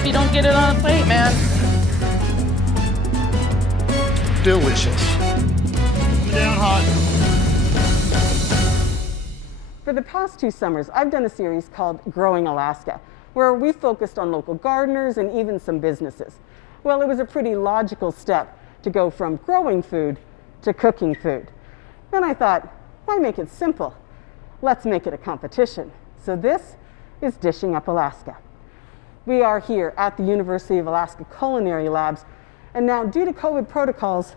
if you don't get it on a plate, man. Delicious. Down hot. For the past 2 summers, I've done a series called Growing Alaska, where we focused on local gardeners and even some businesses. Well, it was a pretty logical step to go from growing food to cooking food. Then I thought, why make it simple? Let's make it a competition. So this is Dishing Up Alaska. We are here at the University of Alaska Culinary Labs, and now due to COVID protocols,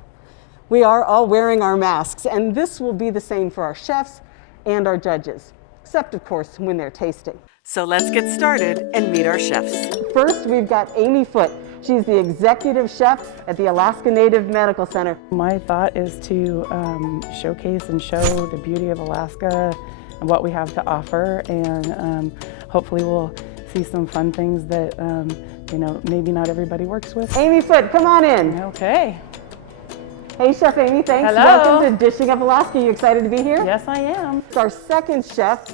we are all wearing our masks, and this will be the same for our chefs and our judges, except of course when they're tasting. So let's get started and meet our chefs. First, we've got Amy Foote. She's the executive chef at the Alaska Native Medical Center. My thought is to showcase and show the beauty of Alaska and what we have to offer, and hopefully we'll see some fun things that maybe not everybody works with. Amy Foote, come on in. Okay. Hey, Chef Amy, thanks. Hello. Welcome to Dishing Up Alaska. You excited to be here? Yes, I am. It's our second chef,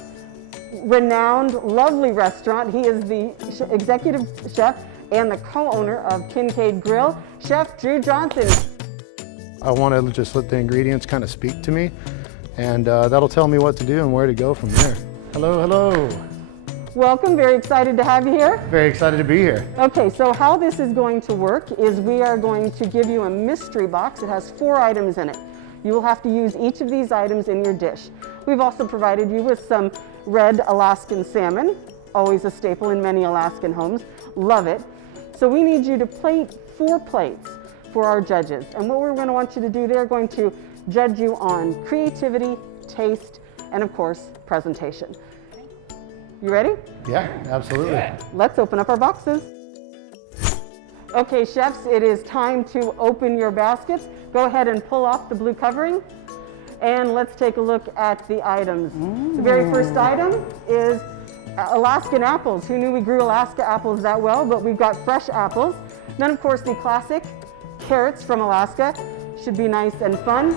renowned, lovely restaurant. He is the executive chef and the co-owner of Kincaid Grill, Chef Drew Johnson. I want to just let the ingredients kind of speak to me, and that'll tell me what to do and where to go from there. Hello, hello. Welcome, very excited to have you here. Very excited to be here. Okay, so how this is going to work is we are going to give you a mystery box. It has 4 items in it. You will have to use each of these items in your dish. We've also provided you with some red Alaskan salmon, always a staple in many Alaskan homes. Love it. So we need you to plate 4 plates for our judges. And what we're going to want you to do, they're going to judge you on creativity, taste, and of course, presentation. You ready? Yeah, absolutely. Let's open up our boxes. Okay, chefs, it is time to open your baskets. Go ahead and pull off the blue covering, and let's take a look at the items. The very first item is Alaskan apples. Who knew we grew Alaska apples that well? But we've got fresh apples. Then, of course, the classic carrots from Alaska. Should be nice and fun.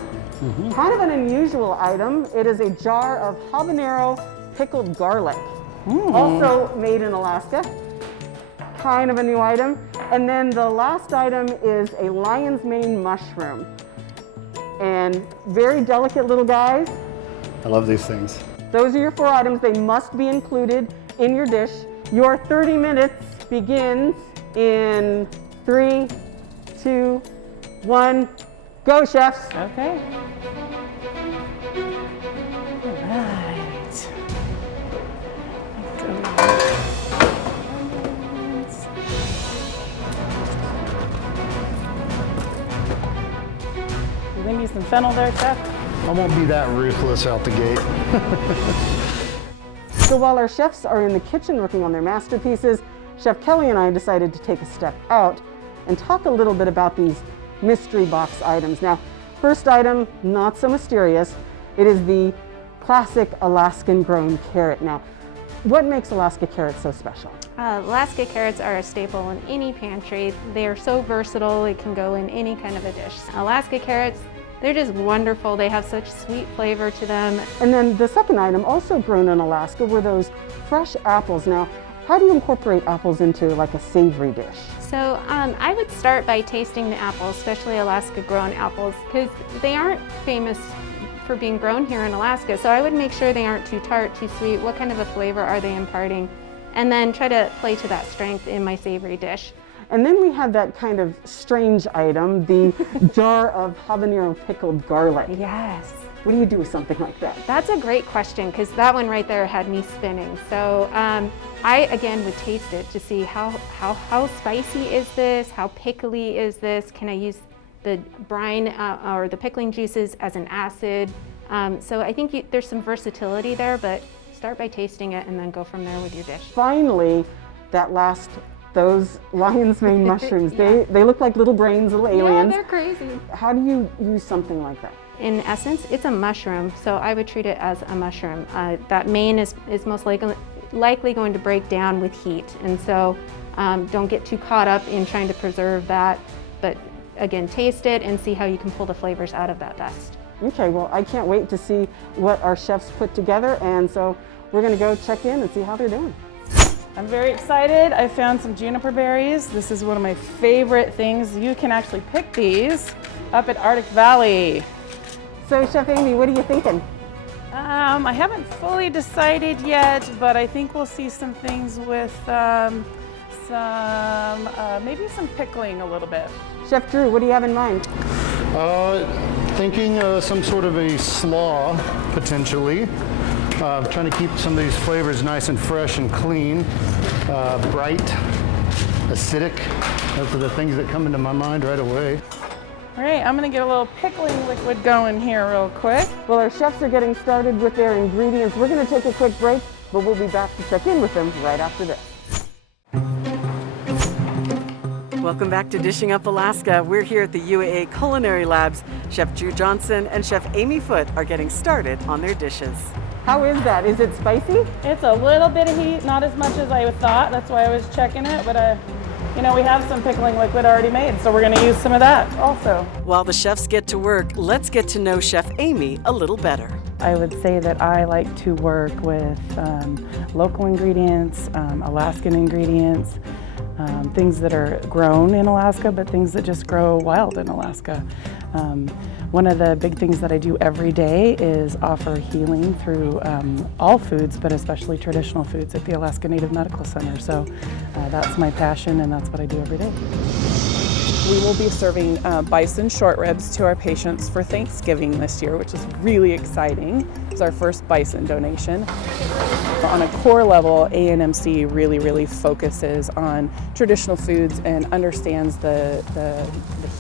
Kind of an unusual item. It is a jar of habanero pickled garlic. Also made in Alaska. Kind of a new item. And then the last item is a lion's mane mushroom. And very delicate little guys. I love these things. Those are your 4 items. They must be included in your dish. Your 30 minutes begins in 3, 2, 1. Go, chefs. Okay. All right. You think some fennel there, Chef? I won't be that ruthless out the gate. So while our chefs are in the kitchen working on their masterpieces, Chef Kelly and I decided to take a step out and talk a little bit about these mystery box items. Now, first item, not so mysterious. It is the classic Alaskan grown carrot. Now, what makes Alaska carrots so special? Alaska carrots are a staple in any pantry. They are so versatile, it can go in any kind of a dish. Alaska carrots, they're just wonderful. They have such sweet flavor to them. And then the second item, also grown in Alaska, were those fresh apples. Now, how do you incorporate apples into like a savory dish? So I would start by tasting the apples, especially Alaska grown apples, because they aren't famous for being grown here in Alaska. So I would make sure they aren't too tart, too sweet. What kind of a flavor are they imparting? And then try to play to that strength in my savory dish. And then we had that kind of strange item, the jar of habanero pickled garlic. Yes. What do you do with something like that? That's a great question, because that one right there had me spinning. So I, again, would taste it to see how spicy is this, how pickly is this, can I use the brine or the pickling juices as an acid? So I think there's some versatility there, but start by tasting it and then go from there with your dish. Finally, those lion's mane mushrooms, Yeah. they look like little brains, little aliens. Yeah, they're crazy. How do you use something like that? In essence, it's a mushroom, so I would treat it as a mushroom. That mane is most likely going to break down with heat, and so don't get too caught up in trying to preserve that, but again, taste it and see how you can pull the flavors out of that best. Okay, well, I can't wait to see what our chefs put together, and so we're gonna go check in and see how they're doing. I'm very excited. I found some juniper berries. This is one of my favorite things. You can actually pick these up at Arctic Valley. So Chef Amy, what are you thinking? I haven't fully decided yet, but I think we'll see some things with maybe some pickling a little bit. Chef Drew, what do you have in mind? Thinking some sort of a slaw, potentially. Trying to keep some of these flavors nice and fresh and clean, bright, acidic. Those are the things that come into my mind right away. All right, I'm gonna get a little pickling liquid going here real quick. Well, our chefs are getting started with their ingredients. We're going to take a quick break, but we'll be back to check in with them right after this. Welcome back to Dishing Up Alaska. We're here at the UAA Culinary Labs. Chef Drew Johnson and Chef Amy Foote are getting started on their dishes. How is that? Is it spicy? It's a little bit of heat, not as much as I thought. That's why I was checking it, but you know, we have some pickling liquid already made, so we're gonna use some of that also. While the chefs get to work, let's get to know Chef Amy a little better. I would say that I like to work with local ingredients, Alaskan ingredients, things that are grown in Alaska, but things that just grow wild in Alaska. One of the big things that I do every day is offer healing through all foods, but especially traditional foods at the Alaska Native Medical Center. So that's my passion, and that's what I do every day. We will be serving bison short ribs to our patients for Thanksgiving this year, which is really exciting. It's our first bison donation. On a core level, ANMC really focuses on traditional foods and understands the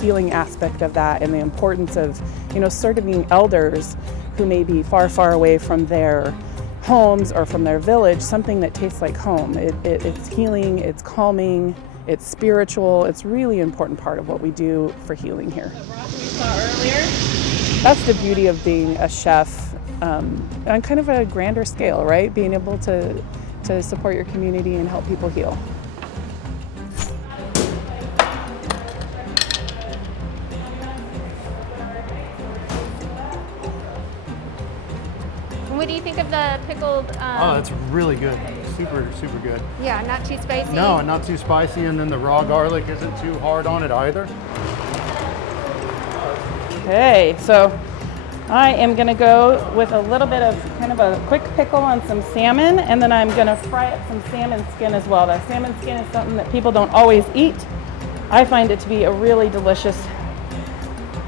healing aspect of that and the importance of, you know, serving elders who may be far away from their homes or from their village something that tastes like home. It's healing, it's calming, it's spiritual. It's really important part of what we do for healing here. The broth we saw earlier. That's the beauty of being a chef on kind of a grander scale, right? Being able to support your community and help people heal. What do you think of the pickled? Oh, that's really good. Super good. Yeah, not too spicy. No, not too spicy, and then the raw garlic isn't too hard on it either. Okay, so I am gonna go with a little bit of kind of a quick pickle on some salmon, and then I'm gonna fry up some salmon skin as well. That salmon skin is something that people don't always eat. I find it to be a really delicious,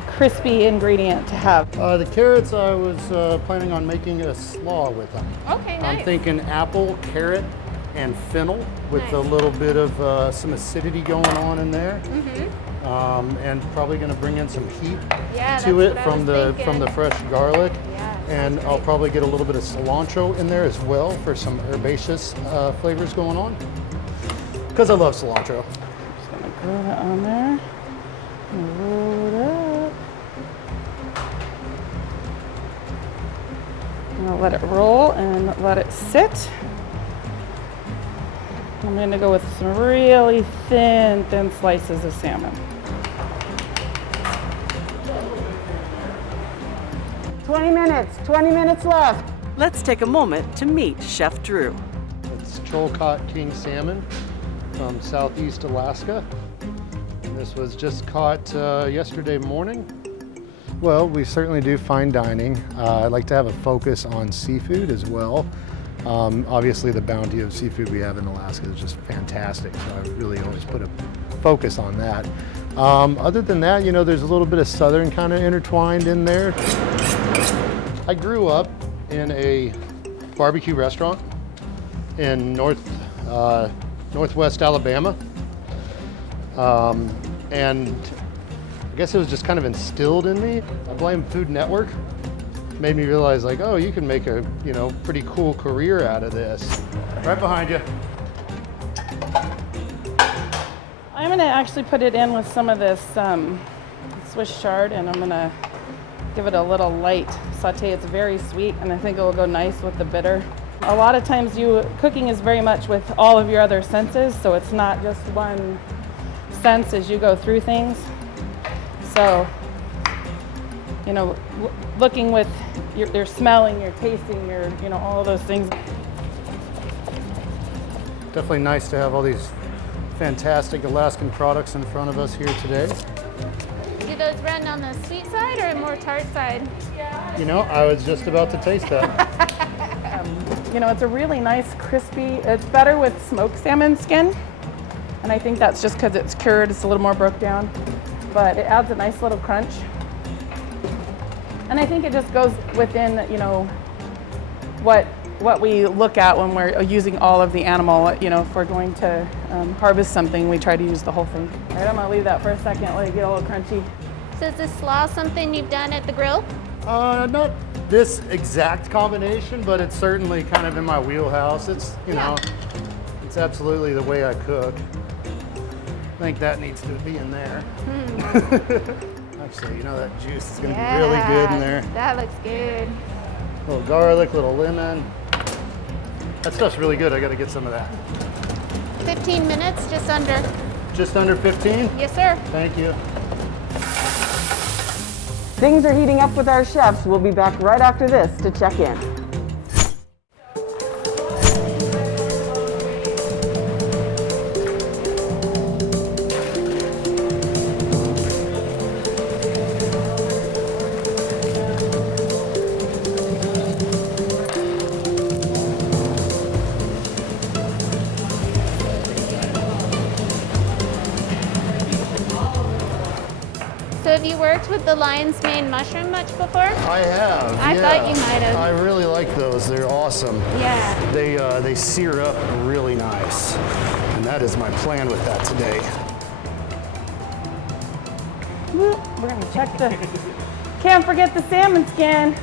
crispy ingredient to have. The carrots, I was planning on making a slaw with them. Okay, nice. I'm thinking apple, carrot, and fennel with Nice. a little bit of some acidity going on in there. Mm-hmm. And probably going to bring in some heat Yeah, to that's it what I from was from the thinking. fresh garlic. Yeah, And sounds I'll great. probably get a little bit of cilantro in there as well for some herbaceous flavors going on. Because I love cilantro. Just gonna throw that on there. And roll it up. I'm gonna let it roll and let it sit. I'm gonna go with some really thin slices of salmon. 20 minutes left. Let's take a moment to meet Chef Drew. It's Cholcott King salmon from southeast Alaska. And this was just caught yesterday morning. Well, we certainly do fine dining. I'd like to have a focus on seafood as well. Obviously, the bounty of seafood we have in Alaska is just fantastic, so I really always put a focus on that. Other than that, you know, there's a little bit of Southern kind of intertwined in there. I grew up in a barbecue restaurant in northwest Alabama, and I guess it was just kind of instilled in me. I blame Food Network. Made me realize, like, oh, you can make a, you know, pretty cool career out of this. Right behind you. I'm gonna actually put it in with some of this Swiss chard, and I'm gonna give it a little light saute. It's very sweet, and I think it will go nice with the bitter. A lot of times cooking is very much with all of your other senses, so it's not just one sense as you go through things. So, you know, looking with your smelling, your tasting, you know, all of those things. Definitely nice to have all these fantastic Alaskan products in front of us here today. Do those run on the sweet side or more tart side? You know, I was just about to taste that. You know, it's a really nice, crispy, it's better with smoked salmon skin. And I think that's just because it's cured, it's a little more broke down. But it adds a nice little crunch. And I think it just goes within, you know, what we look at when we're using all of the animal. You know, if we're going to harvest something, we try to use the whole thing. All right, I'm gonna leave that for a second, let it get a little crunchy. So is this slaw something you've done at the grill? Not this exact combination, but it's certainly kind of in my wheelhouse. It's, you know, it's absolutely the way I cook. I think that needs to be in there. Actually, you know, that juice is gonna be really good in there. That looks good. A little garlic, little lemon. That stuff's really good. I gotta get some of that. 15 minutes, just under. Just under 15? Yes, sir. Thank you. Things are heating up with our chefs. We'll be back right after this to check in. So have you worked with the lion's mane mushroom much before? I have. I thought you might have. I really like those. They're awesome. Yeah. They sear up really nice, and that is my plan with that today. We're gonna check the, can't forget the salmon skin.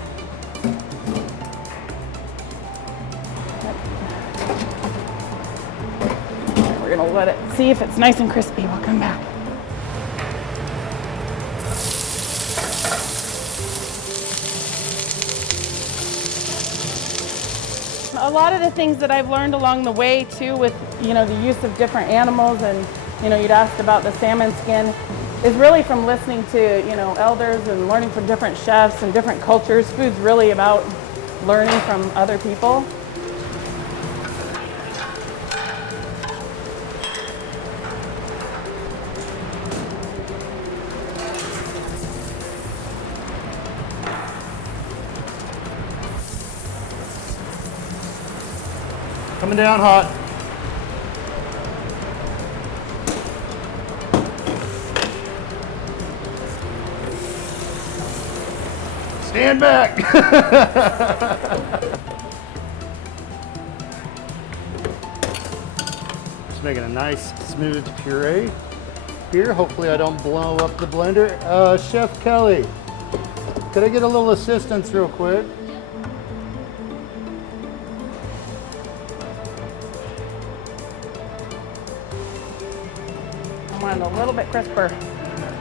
We're gonna let it, see if it's nice and crispy, we'll come back. A lot of the things that I've learned along the way too with, you know, the use of different animals and, you know, you'd asked about the salmon skin, is really from listening to, you know, elders and learning from different chefs and different cultures. Food's really about learning from other people. Coming down hot. Stand back. Just making a nice smooth puree here. Hopefully I don't blow up the blender. Chef Kelly, could I get a little assistance real quick? I want it a little bit crisper.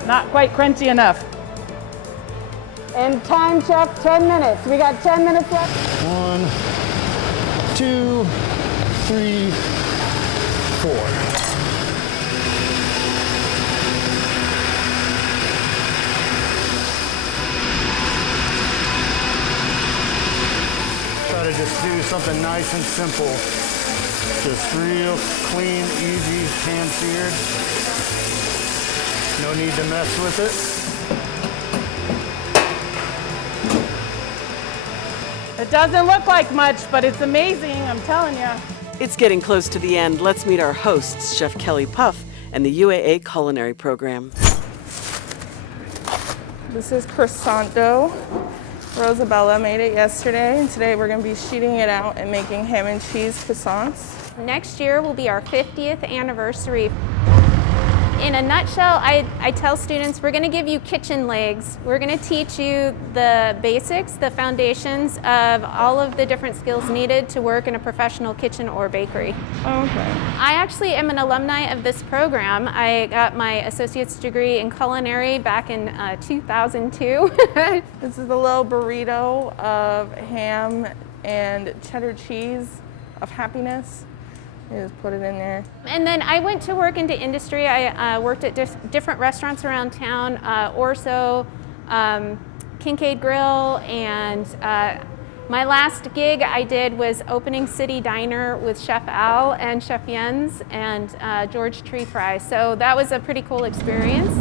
Not quite crunchy enough. And time check, 10 minutes. We got 10 minutes left. 1, 2, 3, 4. Try to just do something nice and simple. Just real clean, easy, hand-seared. No need to mess with it. It doesn't look like much, but it's amazing, I'm telling you. It's getting close to the end. Let's meet our hosts, Chef Kelly Puff and the UAA Culinary Program. This is croissant dough. Rosabella made it yesterday, and today we're going to be sheeting it out and making ham and cheese croissants. Next year will be our 50th anniversary. In a nutshell, I tell students we're going to give you kitchen legs. We're going to teach you the basics, the foundations of all of the different skills needed to work in a professional kitchen or bakery. Okay. I actually am an alumni of this program. I got my associate's degree in culinary back in 2002. This is a little burrito of ham and cheddar cheese of happiness. You just put it in there. And then I went to work into industry. I worked at different restaurants around town, Orso, Kincaid Grill, and My last gig I did was opening City Diner with Chef Al and Chef Jens and George Tree Fry. So that was a pretty cool experience.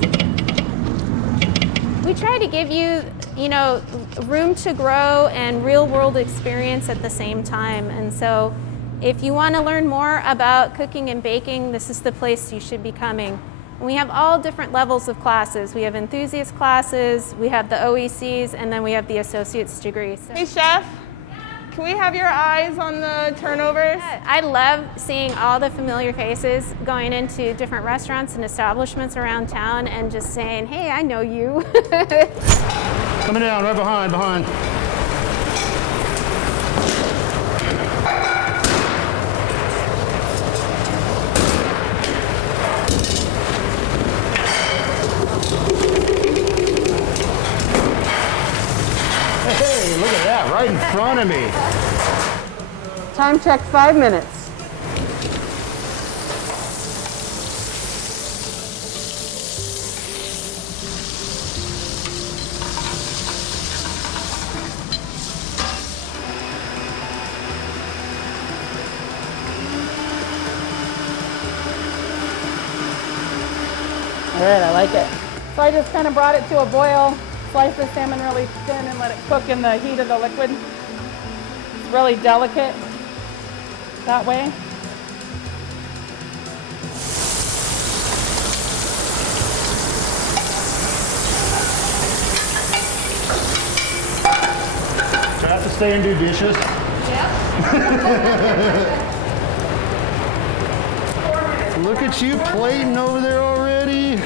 We try to give you, room to grow and real world experience at the same time. And so if you want to learn more about cooking and baking, this is the place you should be coming. And we have all different levels of classes. We have enthusiast classes, we have the OECs, and then we have the associate's degree. So. Hey, Chef, can we have your eyes on the turnovers? Yeah, I love seeing all the familiar faces going into different restaurants and establishments around town and just saying, hey, I know you. Coming down, right behind. Hey, look at that, right in front of me. Time check, 5 minutes. All right, I like it. So I just kind of brought it to a boil, slice the salmon really thin and let it cook in the heat of the liquid. It's really delicate that way. Do I have to stay and do dishes? Look at you plating over there already.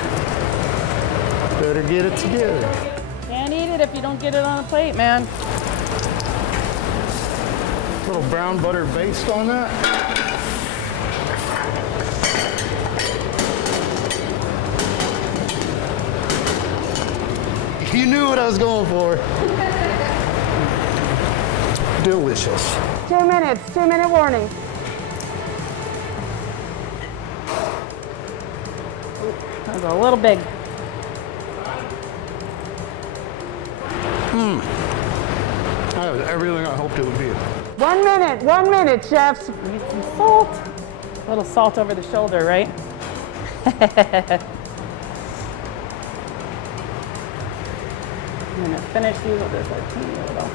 Better get it together. Can't eat it if you don't get it on a plate, man. Little brown butter based on that. You knew what I was going for. Delicious. 2 minutes, 2-minute warning. That was a little big. That was everything I hoped it would be. 1 minute, chefs. Need some salt. A little salt over the shoulder, right? I'm gonna finish these with this like teeny little.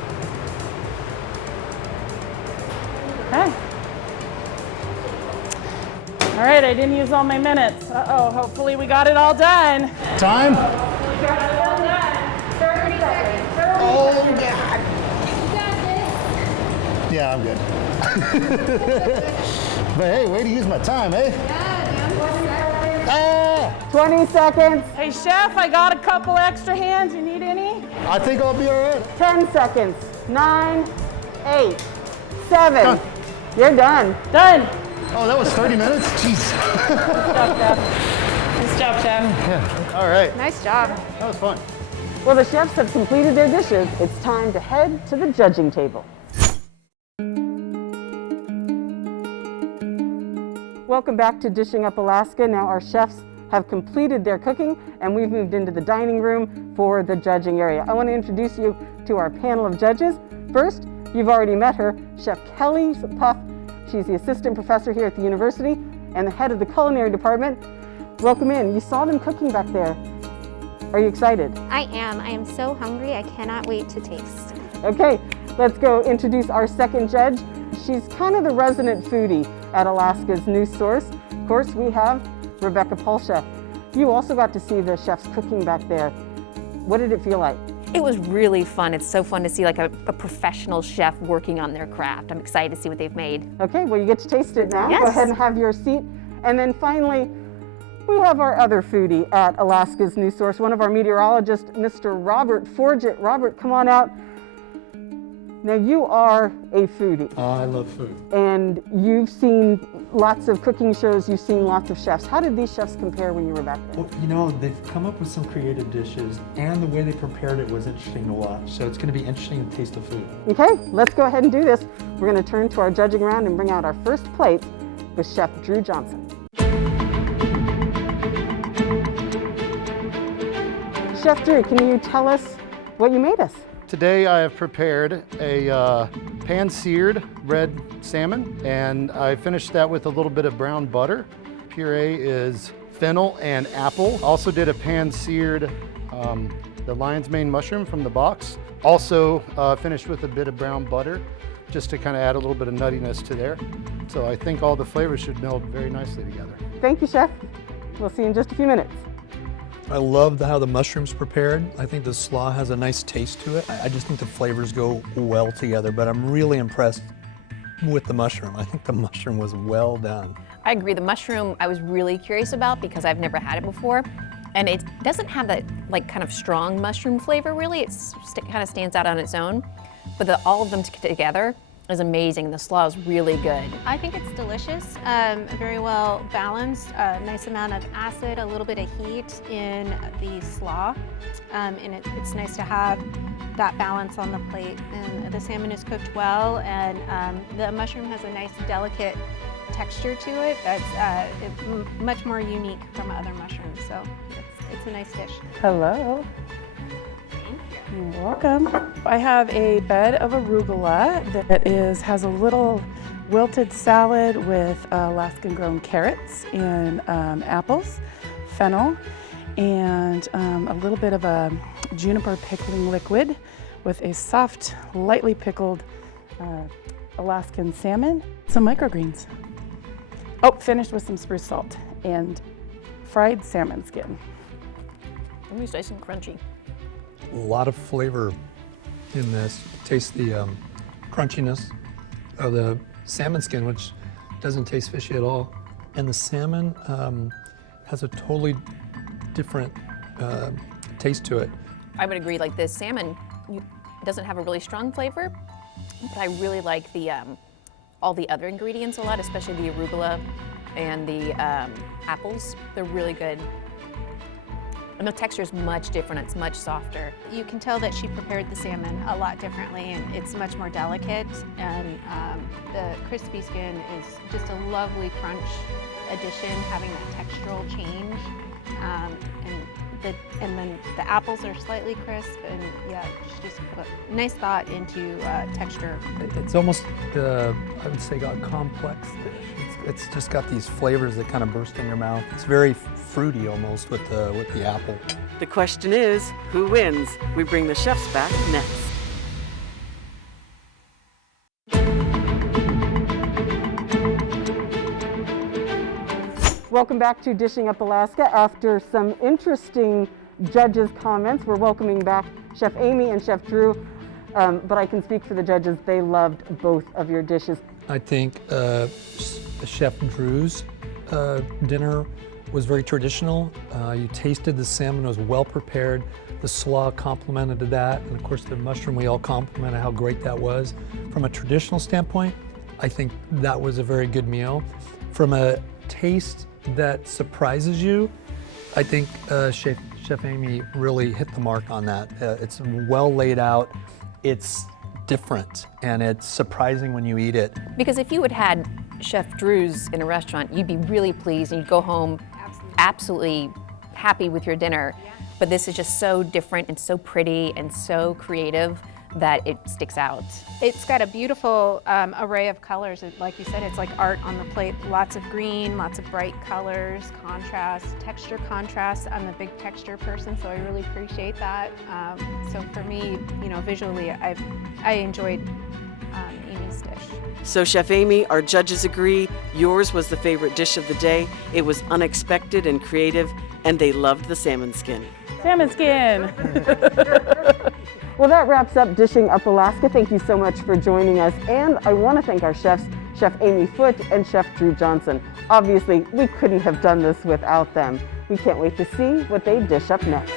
Okay. All right, I didn't use all my minutes. Uh-oh, hopefully we got it all done. Time? Hopefully we got it all done. 30 seconds. Oh, God. Yeah, I'm good. But hey, way to use my time, eh? Ah! 20 seconds. Hey, Chef, I got a couple extra hands. You need any? I think I'll be all right. 10 seconds. 9, 8, 7. You're done. Done. Oh, that was 30 minutes? Jeez. Nice job, Chef. Yeah, all right. Nice job. That was fun. Well, the chefs have completed their dishes. It's time to head to the judging table. Welcome back to Dishing Up Alaska. Now our chefs have completed their cooking and we've moved into the dining room for the judging area. I want to introduce you to our panel of judges. First, you've already met her, Chef Kelly Puff. She's the assistant professor here at the university and the head of the culinary department. Welcome in. You saw them cooking back there. Are you excited? I am so hungry. I cannot wait to taste. Okay, let's go introduce our second judge. She's kind of the resident foodie at Alaska's news source. Of course, we have Rebecca Polsha. You also got to see the chefs cooking back there. What did it feel like? It was really fun. It's so fun to see like a professional chef working on their craft. I'm excited to see what they've made. Okay, well, you get to taste it now. Yes. Go ahead and have your seat. And then finally, we have our other foodie at Alaska's news source, one of our meteorologists, Mr. Robert Forget. Robert, come on out. Now, you are a foodie. I love food. And you've seen lots of cooking shows, you've seen lots of chefs. How did these chefs compare when you were back there? Well, you know, they've come up with some creative dishes, and the way they prepared it was interesting to watch. So it's going to be interesting to taste the food. Okay, let's go ahead and do this. We're going to turn to our judging round and bring out our first plate with Chef Drew Johnson. Chef Drew, can you tell us what you made us? Today I have prepared a pan-seared red salmon, and I finished that with a little bit of brown butter. Puree is fennel and apple. Also did a pan-seared the lion's mane mushroom from the box. Also finished with a bit of brown butter, just to kind of add a little bit of nuttiness to there. So I think all the flavors should meld very nicely together. Thank you, Chef. We'll see you in just a few minutes. I love how the mushroom's prepared. I think the slaw has a nice taste to it. I just think the flavors go well together, but I'm really impressed with the mushroom. I think the mushroom was well done. I agree. The mushroom I was really curious about because I've never had it before. And it doesn't have that like kind of strong mushroom flavor really. It kind of stands out on its own. But all of them together is amazing. The slaw is really good. I think it's delicious, very well balanced, a nice amount of acid, a little bit of heat in the slaw. And it's nice to have that balance on the plate. And the salmon is cooked well, and the mushroom has a nice delicate texture to it that's much more unique from other mushrooms. So it's a nice dish. Hello. You're welcome. I have a bed of arugula that has a little wilted salad with Alaskan grown carrots and apples, fennel, and a little bit of a juniper pickling liquid with a soft, lightly pickled Alaskan salmon, some microgreens. Oh, finished with some spruce salt and fried salmon skin. It's nice and crunchy. A lot of flavor in this. Taste the crunchiness of the salmon skin, which doesn't taste fishy at all. And the salmon has a totally different taste to it. I would agree, like this salmon doesn't have a really strong flavor, but I really like the all the other ingredients a lot, especially the arugula and the apples. They're really good. And the texture is much different. It's much softer. You can tell that she prepared the salmon a lot differently, and it's much more delicate, and the crispy skin is just a lovely crunch addition, having that textural change. And then the apples are slightly crisp, and yeah, she just put nice thought into texture. It's almost, I would say, a complex dish. It's just got these flavors that kind of burst in your mouth. It's very fruity almost with the apple. The question is, who wins? We bring the chefs back next. Welcome back to Dishing Up Alaska. After some interesting judges' comments, we're welcoming back Chef Amy and Chef Drew, but I can speak for the judges. They loved both of your dishes. I think Chef Drew's dinner was very traditional. You tasted the salmon, it was well prepared. The slaw complemented to that, and of course the mushroom, we all complimented how great that was. From a traditional standpoint, I think that was a very good meal. From a taste that surprises you, I think Chef Amy really hit the mark on that. It's well laid out, it's different, and it's surprising when you eat it. Because if you had Chef Drew's in a restaurant, you'd be really pleased and you'd go home absolutely happy with your dinner. But this is just so different and so pretty and so creative that it sticks out. It's got a beautiful array of colors. Like you said, it's like art on the plate. Lots of green, lots of bright colors, contrast, texture contrast. I'm a big texture person, so I really appreciate that. So for me, visually, I enjoyed Amy's dish. So Chef Amy, our judges agree, yours was the favorite dish of the day. It was unexpected and creative, and they loved the salmon skin. Salmon skin! Well, that wraps up Dishing Up Alaska. Thank you so much for joining us. And I want to thank our chefs, Chef Amy Foote and Chef Drew Johnson. Obviously, we couldn't have done this without them. We can't wait to see what they dish up next.